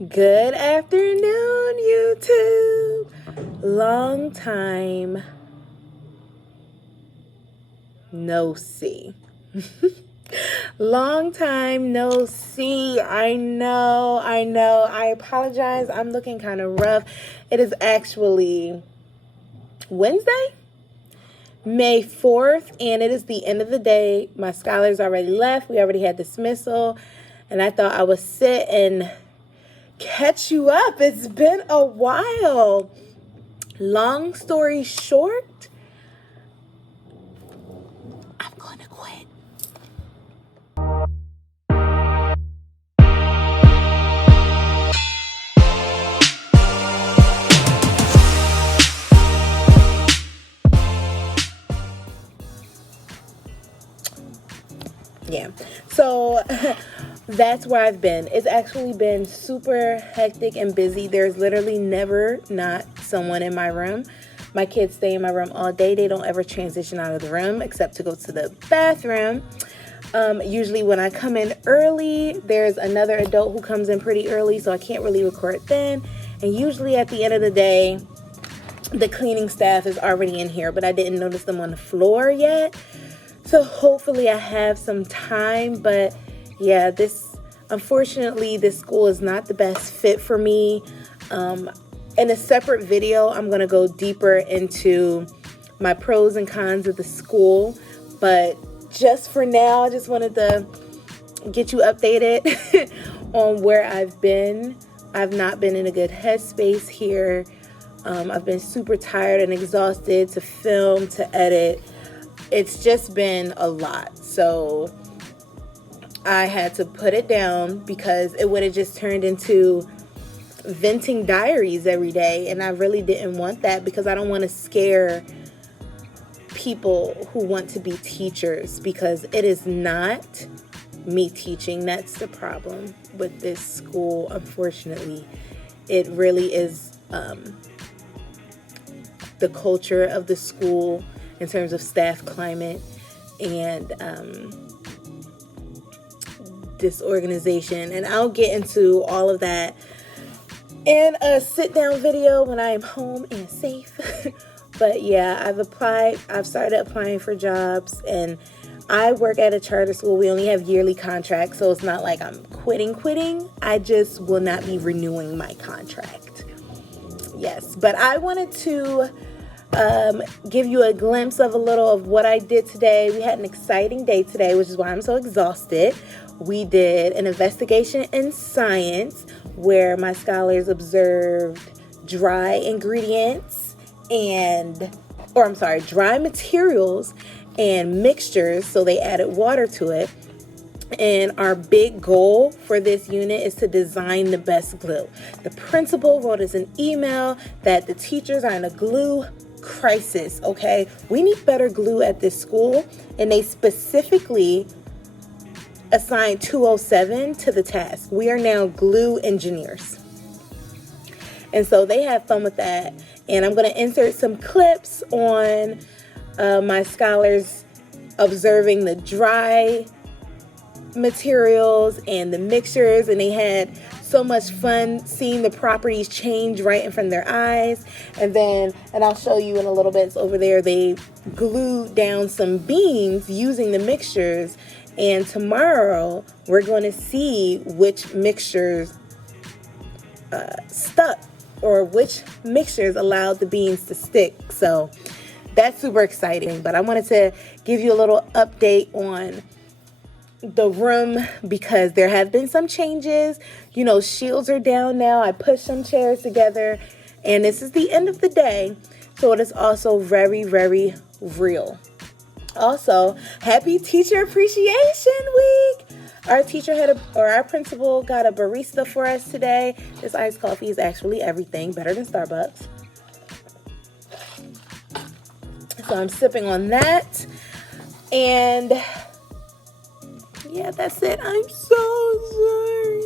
Good afternoon, YouTube. Long time no see. Long time no see. I know. I apologize. I'm looking kind of rough. It is actually Wednesday, May 4th, and it is the end of the day. My scholars already left. We already had dismissal, and I thought I would sit and catch you up. It's been a while. Long story short, I'm going to quit. Yeah. So that's where I've been. It's actually been super hectic and busy. There's literally never not someone in my room. My kids stay in my room all day. They don't ever transition out of the room except to go to the bathroom. Usually when I come in early, there's another adult who comes in pretty early, so I can't really record then. And usually at the end of the day, the cleaning staff is already in here, but I didn't notice them on the floor yet. So hopefully I have some time, but yeah, unfortunately, this school is not the best fit for me. In a separate video, I'm going to go deeper into my pros and cons of the school, but just for now, I just wanted to get you updated on where I've been. I've not been in a good headspace here. I've been super tired and exhausted to film, to edit. It's just been a lot. So I had to put it down because it would have just turned into venting diaries every day. And I really didn't want that because I don't want to scare people who want to be teachers, because it is not me teaching. That's the problem with this school. Unfortunately, it really is the culture of the school in terms of staff climate and disorganization. And I'll get into all of that in a sit-down video when I am home and safe. But yeah, I've started applying for jobs, and I work at a charter school. We only have yearly contracts, so it's not like I'm quitting. I just will not be renewing my contract. Yes, but I wanted to give you a glimpse of a little of what I did today. We had an exciting day today, which is why I'm so exhausted. We did an investigation in science where my scholars observed dry materials and mixtures. So they added water to it. And our big goal for this unit is to design the best glue. The principal wrote us an email that the teachers are in a glue crisis, okay? We need better glue at this school, and they specifically assigned 207 to the task. We are now glue engineers. And so they had fun with that. And I'm going to insert some clips on my scholars observing the dry materials and the mixtures, and they had so much fun seeing the properties change right in front of their eyes. And I'll show you in a little bit, it's over there, they glued down some beans using the mixtures, and tomorrow we're going to see which mixtures stuck or which mixtures allowed the beans to stick. So that's super exciting. But I wanted to give you a little update on the room because there have been some changes. Shields are down now. I pushed some chairs together, and this is the end of the day. So it is also very, very real. Also, happy Teacher Appreciation Week. Our principal got a barista for us today. This iced coffee is actually everything, better than Starbucks. So I'm sipping on that. And yeah, that's it. I'm so sorry.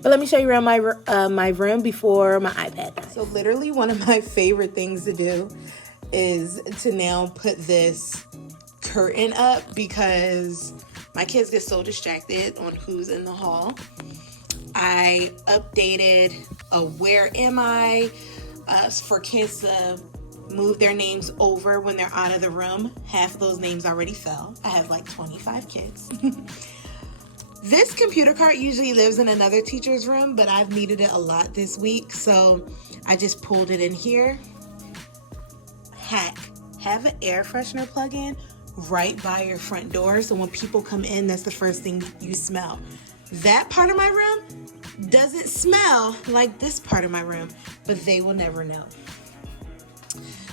But let me show you around my room before my iPad dies. So literally one of my favorite things to do is to now put this curtain up because my kids get so distracted on who's in the hall. I updated a Where Am I for kids to move their names over when they're out of the room. Half of those names already fell. I have like 25 kids. This computer cart usually lives in another teacher's room, but I've needed it a lot this week, so I just pulled it in here. Hack, have an air freshener plug-in right by your front door, so when people come in, that's the first thing you smell. That part of my room doesn't smell like this part of my room, but they will never know.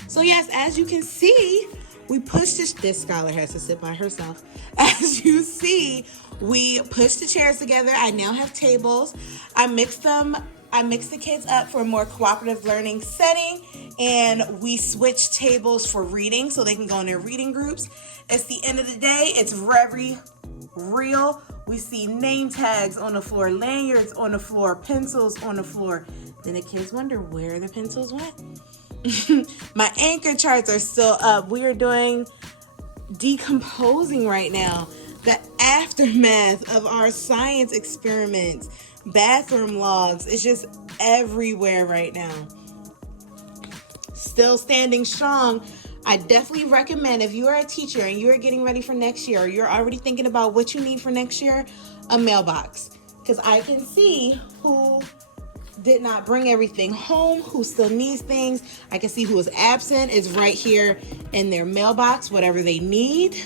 So yes, as you can see, we pushed this scholar has to sit by herself. As you see, we pushed the chairs together. I now have tables. I mixed the kids up for a more cooperative learning setting, and we switched tables for reading so they can go in their reading groups. It's the end of the day. It's very real. We see name tags on the floor, lanyards on the floor, pencils on the floor. Then the kids wonder where the pencils went. My anchor charts are still up. We are doing decomposing right now. The aftermath of our science experiments, bathroom logs, it's just everywhere right now. Still standing strong. I definitely recommend, if you are a teacher and you are getting ready for next year, or you're already thinking about what you need for next year, a mailbox. Because I can see who did not bring everything home, who still needs things. I can see who is absent. It's right here in their mailbox, whatever they need.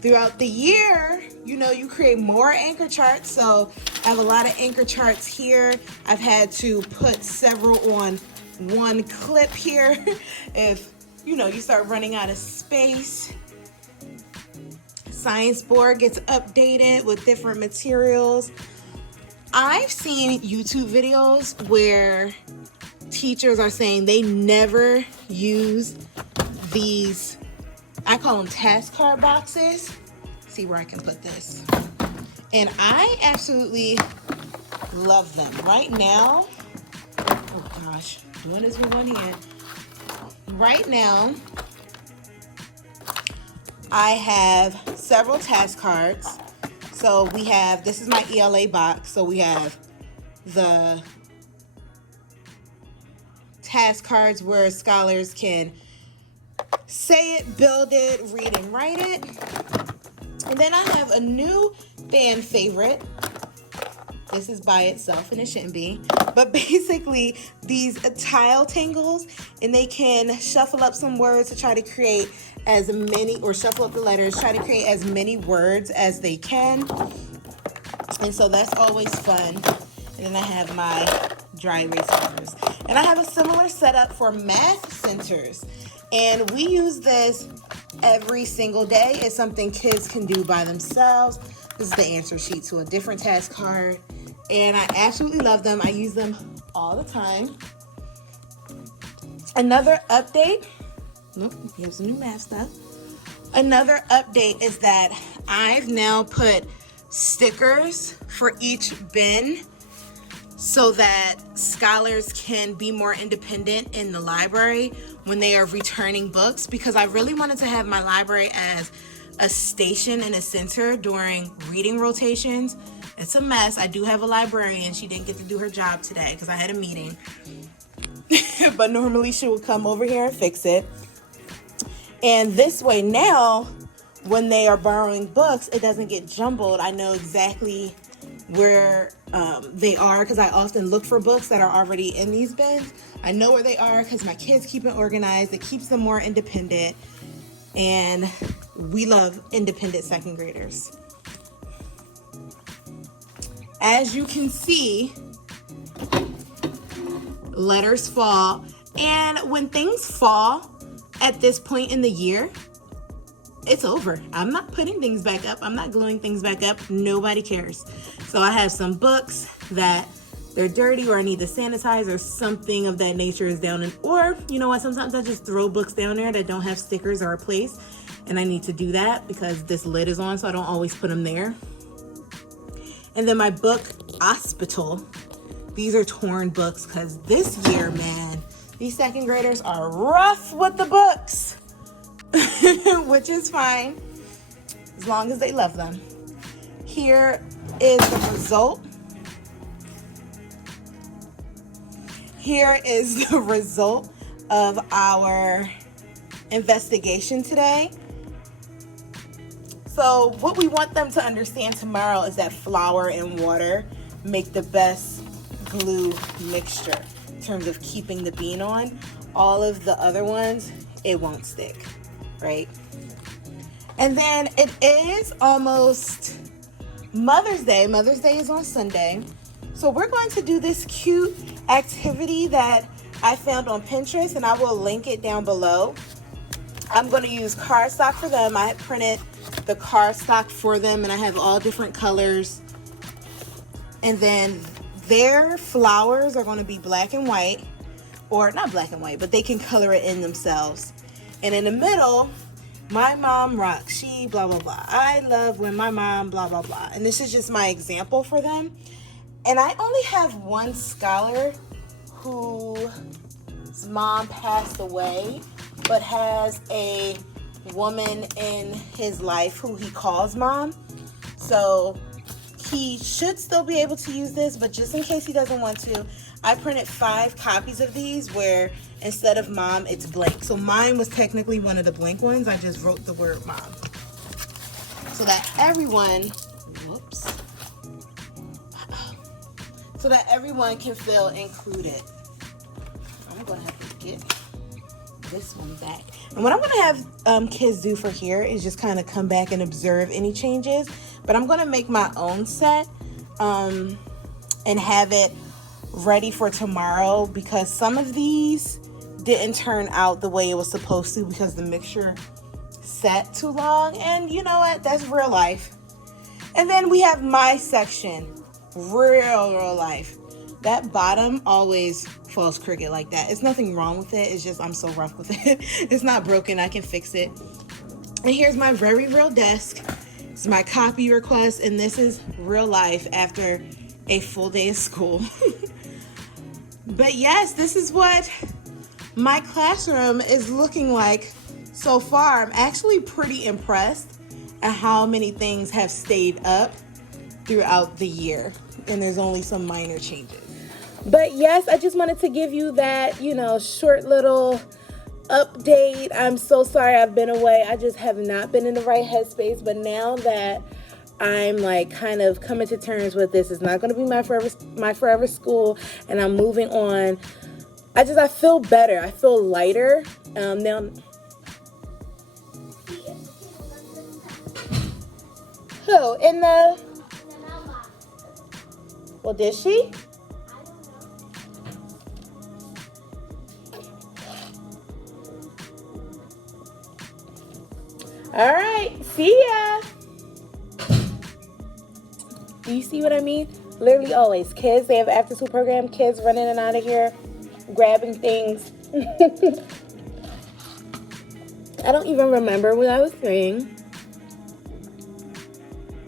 Throughout the year, you create more anchor charts. So I have a lot of anchor charts here. I've had to put several on one clip here if, you start running out of space. Science board gets updated with different materials. I've seen YouTube videos where teachers are saying they never use these, I call them task card boxes. See where I can put this. And I absolutely love them. Right now, oh gosh, doing this with one hand. Right now, I have several task cards. So we have, this is my ELA box. So we have the task cards where scholars can say it, build it, read and write it. And then I have a new fan favorite. This is by itself and it shouldn't be. But basically these tile tangles, and they can shuffle up some words to try to create as many, or shuffle up the letters, try to create as many words as they can. And so that's always fun. And then I have my dry erase markers. And I have a similar setup for math centers. And we use this every single day. It's something kids can do by themselves. This is the answer sheet to a different task card. And I absolutely love them. I use them all the time. Another update. Nope, we have some new math stuff. Another update is that I've now put stickers for each bin so that scholars can be more independent in the library when they are returning books, because I really wanted to have my library as a station and a center during reading rotations. It's a mess. I do have a librarian. She didn't get to do her job today because I had a meeting. But normally she would come over here and fix it. And this way now, when they are borrowing books, it doesn't get jumbled. I know exactly where they are, because I often look for books that are already in these bins. I know where they are because my kids keep it organized. It keeps them more independent. And we love independent second graders. As you can see, letters fall. And when things fall at this point in the year, it's over. I'm not putting things back up. I'm not gluing things back up. Nobody cares. So I have some books that they're dirty or I need to sanitize or something of that nature is down in, or you know what, sometimes I just throw books down there that don't have stickers or a place, and I need to do that because this lid is on, so I don't always put them there. And then my book hospital, these are torn books because this year, man, these second graders are rough with the books. Which is fine as long as they love them. Here is the result. Here is the result of our investigation today. So what we want them to understand tomorrow is that flour and water make the best glue mixture in terms of keeping the bean on. All of the other ones, it won't stick, right? And then it is almost Mother's Day. Mother's Day is on Sunday. So we're going to do this cute activity that I found on Pinterest, and I will link it down below. I'm going to use cardstock for them. I printed the cardstock for them, and I have all different colors. And then their flowers are going to be black and white, or not black and white, but they can color it in themselves. And in the middle, my mom rocks. She blah, blah, blah. I love when my mom blah, blah, blah. And this is just my example for them. And I only have one scholar whose mom passed away, but has a woman in his life who he calls mom. So he should still be able to use this, but just in case he doesn't want to, I printed 5 copies of these where instead of mom, it's blank. So mine was technically one of the blank ones. I just wrote the word mom. So that everyone, so that everyone can feel included. I'm gonna have to get this one back. And what I'm gonna have kids do for here is just kind of come back and observe any changes. But I'm gonna make my own set and have it ready for tomorrow, because some of these didn't turn out the way it was supposed to because the mixture sat too long. And you know what? That's real life. And then we have my section. Real life. That bottom always falls crooked like that. It's nothing wrong with it. It's just I'm so rough with it. It's not broken. I can fix it. And here's my very real desk. It's my copy request, and this is real life after a full day of school. But yes, this is what my classroom is looking like so far. I'm actually pretty impressed at how many things have stayed up throughout the year, and there's only some minor changes. But yes, I just wanted to give you that, short little update. I'm so sorry I've been away. I just have not been in the right headspace, but now that I'm like kind of coming to terms with this, it's not going to be my forever school, and I'm moving on. I feel better. I feel lighter. Now who in the Well, did she? All right, see ya. Do you see what I mean? Literally always. Kids, they have an after school program. Kids running in and out of here, grabbing things. I don't even remember what I was saying.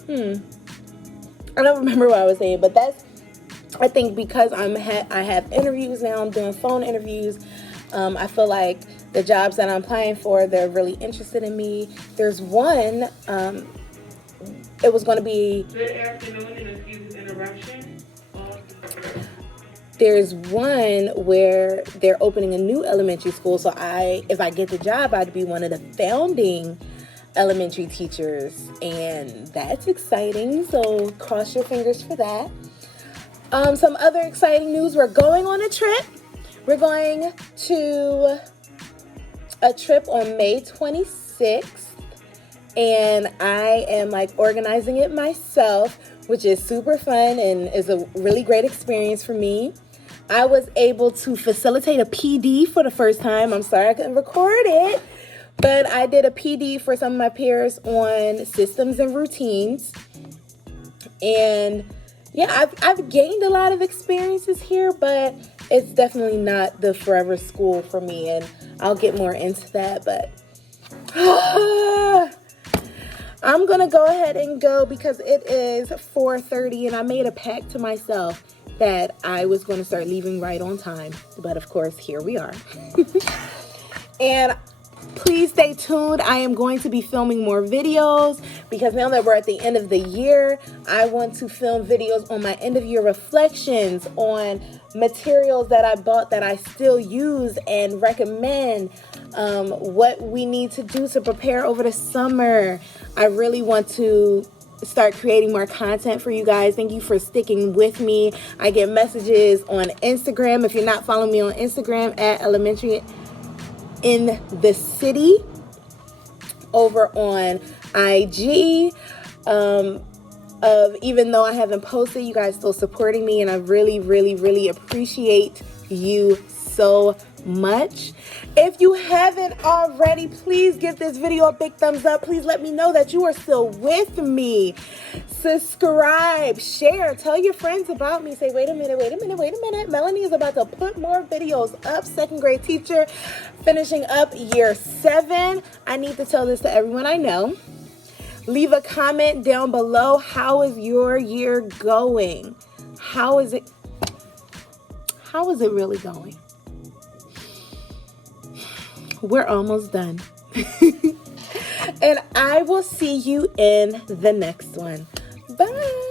I don't remember what I was saying, but that's, I think because I have interviews now, I'm doing phone interviews. I feel like the jobs that I'm applying for, they're really interested in me. There's one, it was going to be... Good afternoon, and excuse the interruption. There's one where they're opening a new elementary school, so if I get the job, I'd be one of the founding elementary teachers, and that's exciting, so cross your fingers for that. Some other exciting news, we're going on a trip. We're going to a trip on May 26th, and I am organizing it myself, which is super fun and is a really great experience for me. I was able to facilitate a PD for the first time. I'm sorry I couldn't record it, but I did a PD for some of my peers on systems and routines. And yeah, I've gained a lot of experiences here, but it's definitely not the forever school for me, and I'll get more into that. But I'm gonna go ahead and go because it is 4:30, and I made a pact to myself that I was going to start leaving right on time. But of course, here we are. And Please stay tuned. I am going to be filming more videos because now that we're at the end of the year, I want to film videos on my end of year reflections, on materials that I bought that I still use and recommend, what we need to do to prepare over the summer. I really want to start creating more content for you guys. Thank you for sticking with me. I get messages on Instagram. If you're not following me on Instagram, at Elementary in the City, over on IG, of even though I haven't posted, you guys still supporting me, and I really, really, really appreciate you so much. If you haven't already, please give this video a big thumbs up. Please let me know that you are still with me. Subscribe, share, tell your friends about me. Say, wait a minute. Melanie is about to put more videos up. Second grade teacher, finishing up year 7. I need to tell this to everyone I know. Leave a comment down below. How is your year going? How is it really going? We're almost done. And I will see you in the next one. Bye.